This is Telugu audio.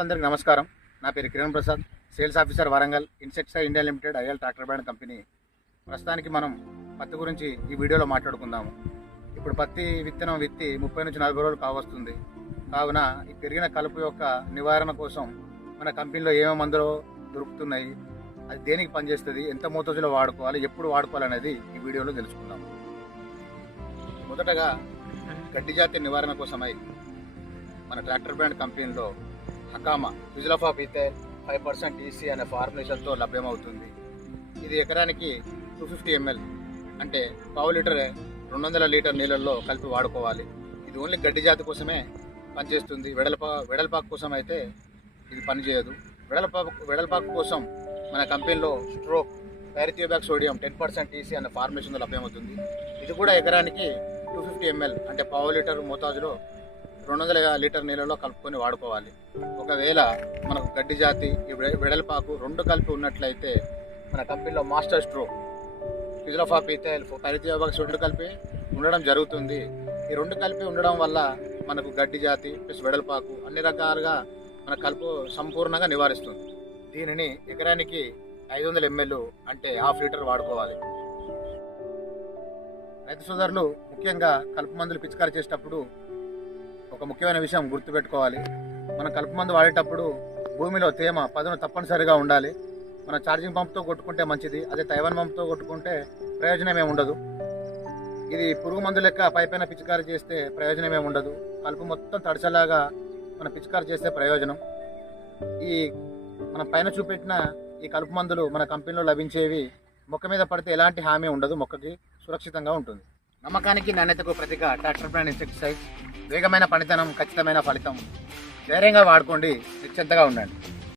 అందరికీ నమస్కారం. నా పేరు Kiran Prasad, sales officer Warangal insecticide India limited IL tractor brand company. ప్రస్తుతానికి మనం పత్తి గురించి ఈ వీడియోలో మాట్లాడుకుందాము. ఇప్పుడు పత్తి విత్తనం విత్తి 30 నుంచి 40 రోజులు కావస్తుంది. కావున ఈ పెరిగిన కలుపు యొక్క నివారణ కోసం మన కంపెనీలో ఏమేమి మందులు దొరుకుతున్నాయి, అది దేనికి పనిచేస్తుంది, ఎంత మోతాదులో వాడుకోవాలి, ఎప్పుడు వాడుకోవాలనేది ఈ వీడియోలో తెలుసుకుందాం. మొదటగా గడ్డి జాతి నివారణ కోసమై మన ట్రాక్టర్ బ్రాండ్ కంపెనీలో హకామా ఫిజిలఫాప్ ఈథైల్ 5% ఈసీ అనే ఫార్ములేషన్తో లభ్యమవుతుంది. ఇది ఎకరానికి 250 ml అంటే పావు లీటర్ 200 లీటర్ నీళ్ళల్లో కలిపి వాడుకోవాలి. ఇది ఓన్లీ గడ్డి జాతి కోసమే పనిచేస్తుంది. వెడల్పాకు కోసం అయితే ఇది పనిచేయదు. వెడల్పాకు కోసం మన కంపెనీలో స్ట్రోక్ పైరిథియోబ్యాక్ సోడియం 10% ఈసీ అనే ఫార్ములేషన్తో లభ్యమవుతుంది. ఇది కూడా ఎకరానికి 250 ml అంటే పావు లీటర్ మోతాజులో 200 లీటర్ నీళ్ళలో కలుపుకొని వాడుకోవాలి. ఒకవేళ మనకు గడ్డి జాతి వెడల్పాకు రెండు కలిపి ఉన్నట్లయితే మన కంపెనీలో మాస్టర్ స్ట్రోక్ ఫిజిలఫాప్ ఈథైల్ పైరిథియోబ్యాక్ సోడియం కలిపి ఉండడం జరుగుతుంది. ఈ రెండు కలిపి ఉండడం వల్ల మనకు గడ్డి జాతి ప్లస్ వెడల్పాకు అన్ని రకాలుగా మన కలుపు సంపూర్ణంగా నివారిస్తుంది. దీనిని ఎకరానికి 500 ml అంటే హాఫ్ లీటర్ వాడుకోవాలి. రైతు సోదరులు ముఖ్యంగా కలుపు మందులు పిచికారీ చేసేటప్పుడు ఒక ముఖ్యమైన విషయం గుర్తుపెట్టుకోవాలి. మనం కలుపు మందు వాడేటప్పుడు భూమిలో తేమ పదును తప్పనిసరిగా ఉండాలి. మనం ఛార్జింగ్ పంప్తో కొట్టుకుంటే మంచిది, అదే తైవాన్ పంప్తో కొట్టుకుంటే ప్రయోజనం ఏమి ఉండదు. ఇది పురుగు మందు లెక్క పైపైన పిచికారీ చేస్తే ప్రయోజనం ఏమి ఉండదు. కలుపు మొత్తం తడిసేలాగా మనం పిచికారీ చేస్తే ప్రయోజనం. ఈ మనం పైన చూపెట్టిన ఈ కలుపు మందులు మన కంపెనీలో లభించేవి. మొక్క మీద పడితే ఎలాంటి హామీ ఉండదు, మొక్కకి సురక్షితంగా ఉంటుంది. నమ్మకానికి నాణ్యతకు ప్రతీక ట్రాక్టర్ బ్రాండ్ ఇన్సెక్టిసైడ్. వేగమైన పనితనం, ఖచ్చితమైన ఫలితం. ధైర్యంగా వాడుకోండి, నిశ్చింతగా ఉండండి.